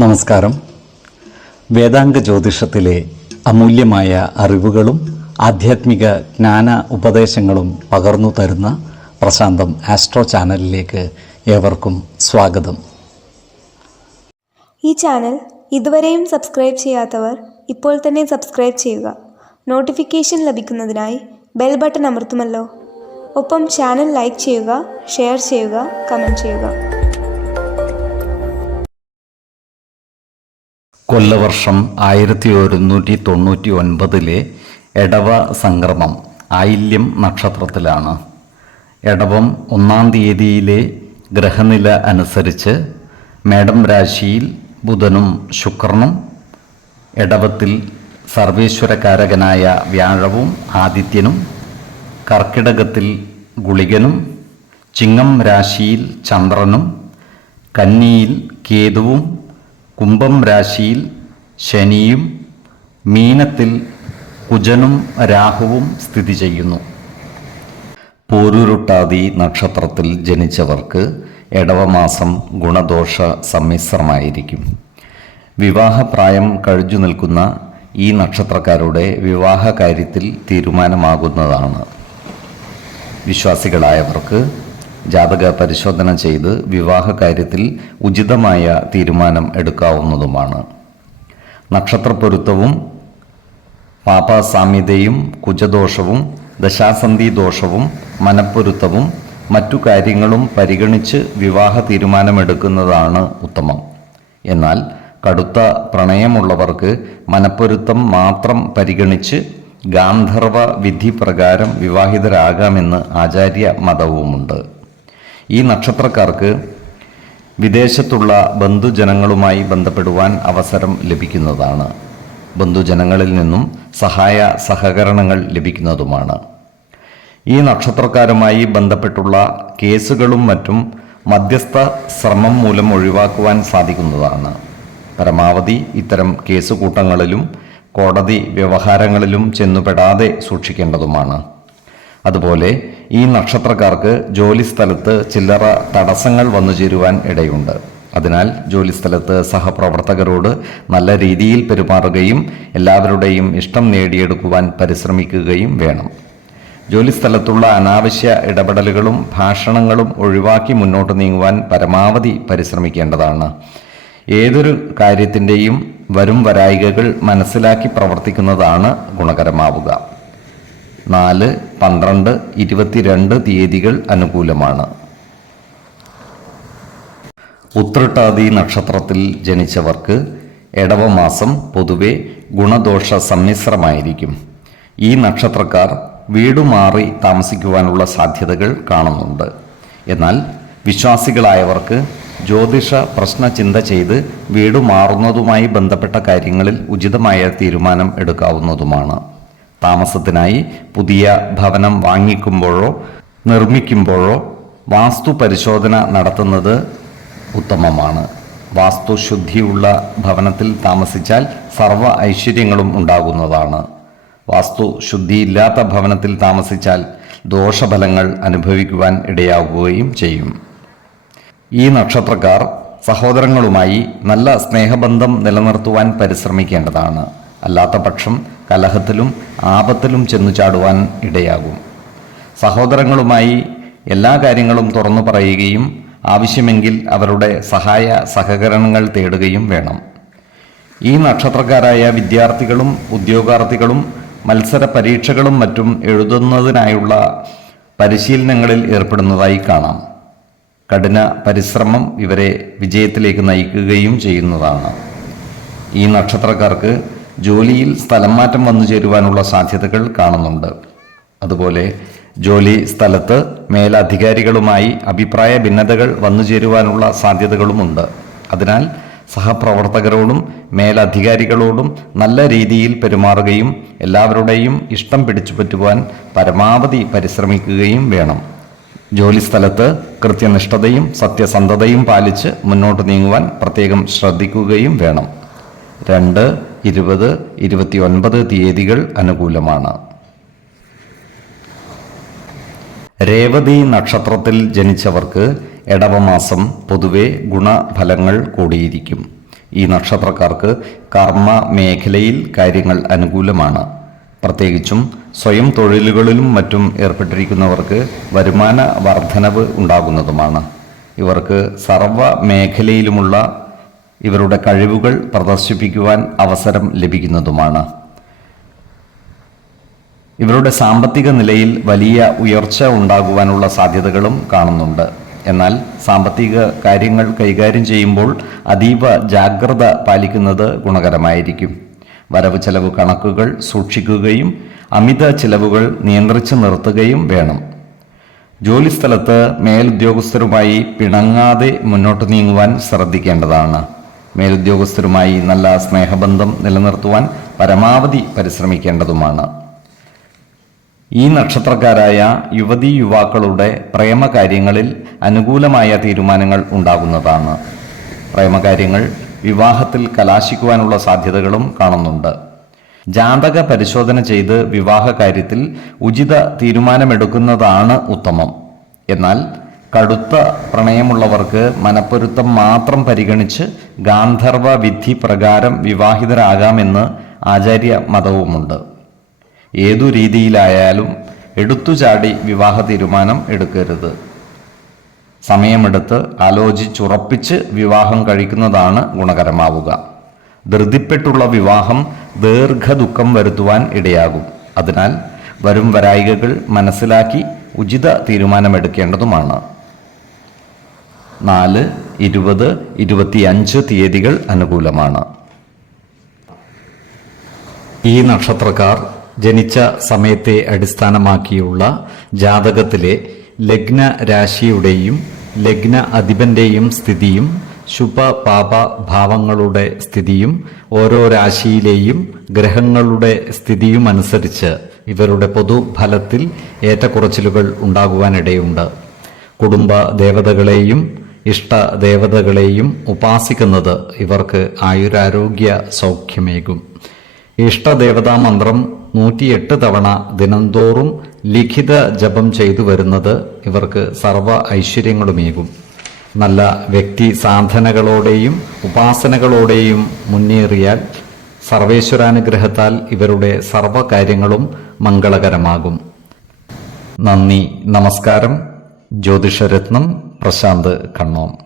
നമസ്കാരം. വേദാംഗ ജ്യോതിഷത്തിലെ അമൂല്യമായ അറിവുകളും ആധ്യാത്മിക ജ്ഞാന ഉപദേശങ്ങളും പകർന്നു തരുന്ന പ്രശാന്തം ആസ്ട്രോ ചാനലിലേക്ക് ഏവർക്കും സ്വാഗതം. ഈ ചാനൽ ഇതുവരെയും സബ്സ്ക്രൈബ് ചെയ്യാത്തവർ ഇപ്പോൾ തന്നെ സബ്സ്ക്രൈബ് ചെയ്യുക. നോട്ടിഫിക്കേഷൻ ലഭിക്കുന്നതിനായി ബെൽ ബട്ടൺ അമർത്തുമല്ലോ. ഒപ്പം ചാനൽ ലൈക്ക് ചെയ്യുക, ഷെയർ ചെയ്യുക, കമൻറ്റ് ചെയ്യുക. കൊല്ലവർഷം 1199 എടവ സംക്രമം ആയില്യം നക്ഷത്രത്തിലാണ്. എടവം 1-ാം തീയതിയിലെ ഗ്രഹനില അനുസരിച്ച് മേടം രാശിയിൽ ബുധനും ശുക്രനും, എടവത്തിൽ സർവേശ്വരകാരകനായ വ്യാഴവും ആദിത്യനും, കർക്കിടകത്തിൽ ഗുളികനും, ചിങ്ങം രാശിയിൽ ചന്ദ്രനും, കന്നിയിൽ കേതുവും, കുംഭം രാശിയിൽ ശനിയും, മീനത്തിൽ കുജനും രാഹുവും സ്ഥിതി ചെയ്യുന്നു. പൂരുരുട്ടാതി നക്ഷത്രത്തിൽ ജനിച്ചവർക്ക് എടവമാസം ഗുണദോഷ സമ്മിശ്രമായിരിക്കും. വിവാഹപ്രായം കഴിഞ്ഞു നിൽക്കുന്ന ഈ നക്ഷത്രക്കാരുടെ വിവാഹ കാര്യത്തിൽ തീരുമാനമാകുന്നതാണ്. വിശ്വാസികളായവർക്ക് ജാതക പരിശോധന ചെയ്ത് വിവാഹ കാര്യത്തിൽ ഉചിതമായ തീരുമാനം എടുക്കാവുന്നതുമാണ്. നക്ഷത്രപ്പൊരുത്തവും പാപസാമ്യതയും കുജദോഷവും ദശാസന്ധി ദോഷവും മനപ്പൊരുത്തവും മറ്റു കാര്യങ്ങളും പരിഗണിച്ച് വിവാഹ തീരുമാനമെടുക്കുന്നതാണ് ഉത്തമം. എന്നാൽ കടുത്ത പ്രണയമുള്ളവർക്ക് മനപ്പൊരുത്തം മാത്രം പരിഗണിച്ച് ഗാന്ധർവ വിധി പ്രകാരം വിവാഹിതരാകാമെന്ന് ആചാര്യ മതവുമുണ്ട്. ഈ നക്ഷത്രക്കാർക്ക് വിദേശത്തുള്ള ബന്ധുജനങ്ങളുമായി ബന്ധപ്പെടുവാൻ അവസരം ലഭിക്കുന്നതാണ്. ബന്ധുജനങ്ങളിൽ നിന്നും സഹായ സഹകരണങ്ങൾ ലഭിക്കുന്നതുമാണ്. ഈ നക്ഷത്രക്കാരുമായി ബന്ധപ്പെട്ടുള്ള കേസുകളും മറ്റും മധ്യസ്ഥ ശ്രമം മൂലം ഒഴിവാക്കുവാൻ സാധിക്കുന്നതാണ്. പരമാവധി ഇത്തരം കേസുകൂട്ടങ്ങളിലും കോടതി വ്യവഹാരങ്ങളിലും ചെന്നുപെടാതെ സൂക്ഷിക്കേണ്ടതുമാണ്. അതുപോലെ ഈ നക്ഷത്രക്കാർക്ക് ജോലിസ്ഥലത്ത് ചില്ലറ തടസ്സങ്ങൾ വന്നു ചേരുവാൻ ഇടയുണ്ട്. അതിനാൽ ജോലിസ്ഥലത്ത് സഹപ്രവർത്തകരോട് നല്ല രീതിയിൽ പെരുമാറുകയും എല്ലാവരുടെയും ഇഷ്ടം നേടിയെടുക്കുവാൻ പരിശ്രമിക്കുകയും വേണം. ജോലിസ്ഥലത്തുള്ള അനാവശ്യ ഇടപെടലുകളും ഭാഷണങ്ങളും ഒഴിവാക്കി മുന്നോട്ട് നീങ്ങുവാൻ പരമാവധി പരിശ്രമിക്കേണ്ടതാണ്. ഏതൊരു കാര്യത്തിൻ്റെയും വരും വരായികകൾ മനസ്സിലാക്കി പ്രവർത്തിക്കുന്നതാണ് ഗുണകരമാവുക. 4, 12, 22 തീയതികൾ അനുകൂലമാണ്. ഉത്രട്ടാതി നക്ഷത്രത്തിൽ ജനിച്ചവർക്ക് എടവമാസം പൊതുവെ ഗുണദോഷ സമ്മിശ്രമായിരിക്കും. ഈ നക്ഷത്രക്കാർ വീടുമാറി താമസിക്കുവാനുള്ള സാധ്യതകൾ കാണുന്നുണ്ട്. എന്നാൽ വിശ്വാസികളായവർക്ക് ജ്യോതിഷ പ്രശ്ന ചിന്ത ചെയ്ത് വീട് മാറുന്നതുമായി ബന്ധപ്പെട്ട കാര്യങ്ങളിൽ ഉചിതമായ തീരുമാനം എടുക്കാവുന്നതുമാണ്. താമസത്തിനായി പുതിയ ഭവനം വാങ്ങിക്കുമ്പോഴോ നിർമ്മിക്കുമ്പോഴോ വാസ്തു പരിശോധന നടത്തുന്നത് ഉത്തമമാണ്. വാസ്തുശുദ്ധിയുള്ള ഭവനത്തിൽ താമസിച്ചാൽ സർവ്വ ഐശ്വര്യങ്ങളും ഉണ്ടാകുന്നതാണ്. വാസ്തുശുദ്ധിയില്ലാത്ത ഭവനത്തിൽ താമസിച്ചാൽ ദോഷഫലങ്ങൾ അനുഭവിക്കുവാൻ ഇടയാകുകയും ചെയ്യും. ഈ നക്ഷത്രക്കാർ സഹോദരങ്ങളുമായി നല്ല സ്നേഹബന്ധം നിലനിർത്തുവാൻ പരിശ്രമിക്കേണ്ടതാണ്. അല്ലാത്ത പക്ഷം കലഹത്തിലും ആപത്തിലും ചെന്നു ചാടുവാൻ ഇടയാകും. സഹോദരങ്ങളുമായി എല്ലാ കാര്യങ്ങളും തുറന്നു പറയുകയും ആവശ്യമെങ്കിൽ അവരുടെ സഹായ സഹകരണങ്ങൾ തേടുകയും വേണം. ഈ നക്ഷത്രക്കാരായ വിദ്യാർത്ഥികളും ഉദ്യോഗാർത്ഥികളും മത്സര പരീക്ഷകളും മറ്റും എഴുതുന്നതിനായുള്ള പരിശീലനങ്ങളിൽ ഏർപ്പെടുന്നതായി കാണാം. കഠിന പരിശ്രമം ഇവരെ വിജയത്തിലേക്ക് നയിക്കുകയും ചെയ്യുന്നതാണ്. ഈ നക്ഷത്രക്കാർക്ക് ജോലിയിൽ സ്ഥലം മാറ്റം വന്നു ചേരുവാനുള്ള സാധ്യതകൾ കാണുന്നുണ്ട്. അതുപോലെ ജോലി സ്ഥലത്ത് മേലധികാരികളുമായി അഭിപ്രായ ഭിന്നതകൾ വന്നു ചേരുവാനുള്ള സാധ്യതകളുമുണ്ട്. അതിനാൽ സഹപ്രവർത്തകരോടും മേലധികാരികളോടും നല്ല രീതിയിൽ പെരുമാറുകയും എല്ലാവരുടെയും ഇഷ്ടം പിടിച്ചുപറ്റുവാൻ പരമാവധി പരിശ്രമിക്കുകയും വേണം. ജോലിസ്ഥലത്ത് കൃത്യനിഷ്ഠതയും സത്യസന്ധതയും പാലിച്ച് മുന്നോട്ട് നീങ്ങുവാൻ പ്രത്യേകം ശ്രദ്ധിക്കുകയും വേണം. 2, 20, 29 തീയതികൾ അനുകൂലമാണ്. രേവതി നക്ഷത്രത്തിൽ ജനിച്ചവർക്ക് എടവമാസം പൊതുവെ ഗുണഫലങ്ങൾ കൂടിയിരിക്കും. ഈ നക്ഷത്രക്കാർക്ക് കർമ്മ മേഖലയിൽ കാര്യങ്ങൾ അനുകൂലമാണ്. പ്രത്യേകിച്ചും സ്വയം തൊഴിലുകളിലും മറ്റും ഏർപ്പെട്ടിരിക്കുന്നവർക്ക് വരുമാന വർധനവ് ഉണ്ടാകുന്നതുമാണ്. ഇവർക്ക് സർവ മേഖലയിലുമുള്ള ഇവരുടെ കഴിവുകൾ പ്രദർശിപ്പിക്കുവാൻ അവസരം ലഭിക്കുന്നതുമാണ്. ഇവരുടെ സാമ്പത്തിക നിലയിൽ വലിയ ഉയർച്ച ഉണ്ടാകുവാനുള്ള സാധ്യതകളും കാണുന്നുണ്ട്. എന്നാൽ സാമ്പത്തിക കാര്യങ്ങൾ കൈകാര്യം ചെയ്യുമ്പോൾ അതീവ ജാഗ്രത പാലിക്കുന്നത് ഗുണകരമായിരിക്കും. വരവ് ചെലവ് കണക്കുകൾ സൂക്ഷിക്കുകയും അമിത ചിലവുകൾ നിയന്ത്രിച്ചു നിർത്തുകയും വേണം. ജോലിസ്ഥലത്ത് മേലുദ്യോഗസ്ഥരുമായി പിണങ്ങാതെ മുന്നോട്ട് നീങ്ങുവാൻ ശ്രദ്ധിക്കേണ്ടതാണ്. മേലുദ്യോഗസ്ഥരുമായി നല്ല സ്നേഹബന്ധം നിലനിർത്തുവാൻ പരമാവധി പരിശ്രമിക്കേണ്ടതുമാണ്. ഈ നക്ഷത്രക്കാരായ യുവതീ യുവാക്കളുടെ പ്രേമകാര്യങ്ങളിൽ അനുകൂലമായ തീരുമാനങ്ങൾ ഉണ്ടാകുന്നതാണ്. പ്രേമകാര്യങ്ങൾ വിവാഹത്തിൽ കലാശിക്കുവാനുള്ള സാധ്യതകളും കാണുന്നുണ്ട്. ജാതക പരിശോധന ചെയ്ത് വിവാഹ കാര്യത്തിൽ ഉചിത തീരുമാനമെടുക്കുന്നതാണ് ഉത്തമം. എന്നാൽ കടുത്ത പ്രണയമുള്ളവർക്ക് മനപ്പൊരുത്തം മാത്രം പരിഗണിച്ച് ഗാന്ധർവ വിധി പ്രകാരം വിവാഹിതരാകാമെന്ന് ആചാര്യ മതവുമുണ്ട്. ഏതു രീതിയിലായാലും എടുത്തുചാടി വിവാഹ തീരുമാനം എടുക്കരുത്. സമയമെടുത്ത് ആലോചിച്ചുറപ്പിച്ച് വിവാഹം കഴിക്കുന്നതാണ് ഗുണകരമാവുക. ധൃതിപ്പെട്ടുള്ള വിവാഹം ദീർഘദുഃഖം വരുത്തുവാൻ ഇടയാകും. അതിനാൽ വരും വരായികകൾ മനസ്സിലാക്കി ഉചിത തീരുമാനമെടുക്കേണ്ടതുമാണ്. 4, 20, 25 തീയതികൾ അനുകൂലമാണ്. ഈ നക്ഷത്രക്കാർ ജനിച്ച സമയത്തെ അടിസ്ഥാനമാക്കിയുള്ള ജാതകത്തിലെ ലഗ്ന രാശിയുടെയും ലഗ്ന അധിപന്റെയും സ്ഥിതിയും ശുഭ പാപ ഭാവങ്ങളുടെ സ്ഥിതിയും ഓരോ രാശിയിലെയും ഗ്രഹങ്ങളുടെ സ്ഥിതിയും അനുസരിച്ച് ഇവരുടെ പൊതുഫലത്തിൽ ഏറ്റക്കുറച്ചിലുകൾ ഉണ്ടാകുവാനിടയുണ്ട്. കുടുംബ ദേവതകളെയും ഇഷ്ട ദേവതകളെയും ഉപാസിക്കുന്നത് ഇവർക്ക് ആയുരാരോഗ്യ സൗഖ്യമേകും. ഇഷ്ടദേവതാ മന്ത്രം 108 തവണ ദിനംതോറും ലിഖിത ജപം ചെയ്തു വരുന്നത് ഇവർക്ക് സർവ ഐശ്വര്യങ്ങളുമേകും. നല്ല വ്യക്തി സാധനകളോടെയും ഉപാസനകളോടെയും മുന്നേറിയാൽ സർവേശ്വരാനുഗ്രഹത്താൽ ഇവരുടെ സർവകാര്യങ്ങളും മംഗളകരമാകും. നന്ദി, നമസ്കാരം. ജ്യോതിഷരത്നം പ്രശാന്ത് കണ്ണോം.